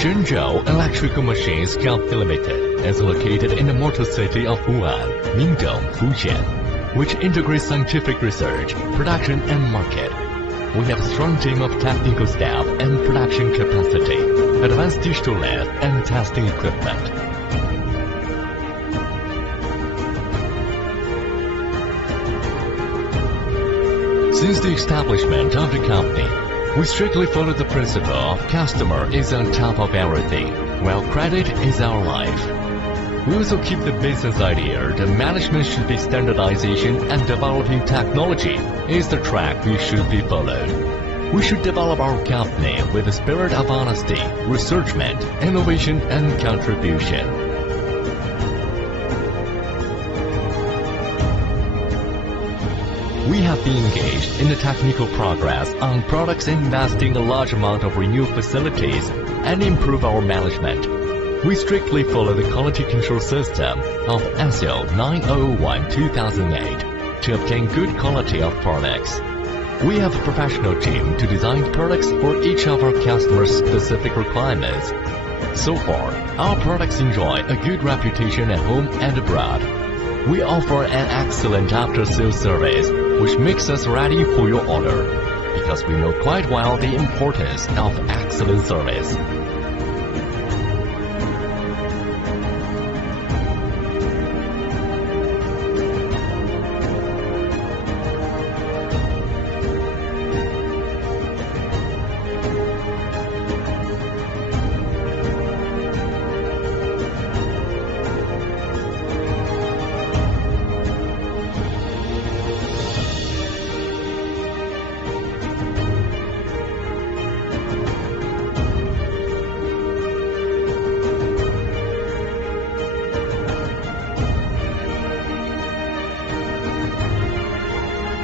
Shenzhou Electrical Machines Company Limited is located in the mortar city of Wuhan, Ningdong, Fujian, which integrates scientific research, production, and market. We have a strong team of technical staff and production capacity, advanced digital lab, and testing equipment. Since the establishment of the company, we strictly follow the principle of customer is on top of everything, while credit is our life. We also keep the business idea that management should be standardization and developing technology is the track we should be followed. We should develop our company with a spirit of honesty, researchment, innovation, and contribution. We have been engaged in the technical progress on products, investing a large amount of renewed facilities and improve our management. We strictly follow the quality control system of ISO 9001-2008 to obtain good quality of products. We have a professional team to design products for each of our customers' specific requirements. So far, our products enjoy a good reputation at home and abroad. We offer an excellent after-sales service, which makes us ready for your order, because we know quite well the importance of excellent service.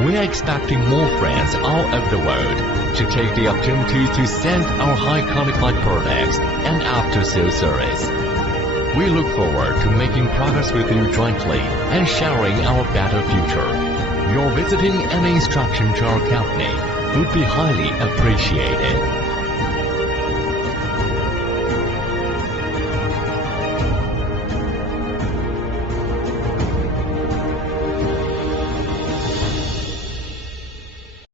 We are expecting more friends all over the world to take the opportunity to send our high-qualified products and after-sales service. We look forward to making progress with you jointly and sharing our better future. Your visiting and instruction to our company would be highly appreciated.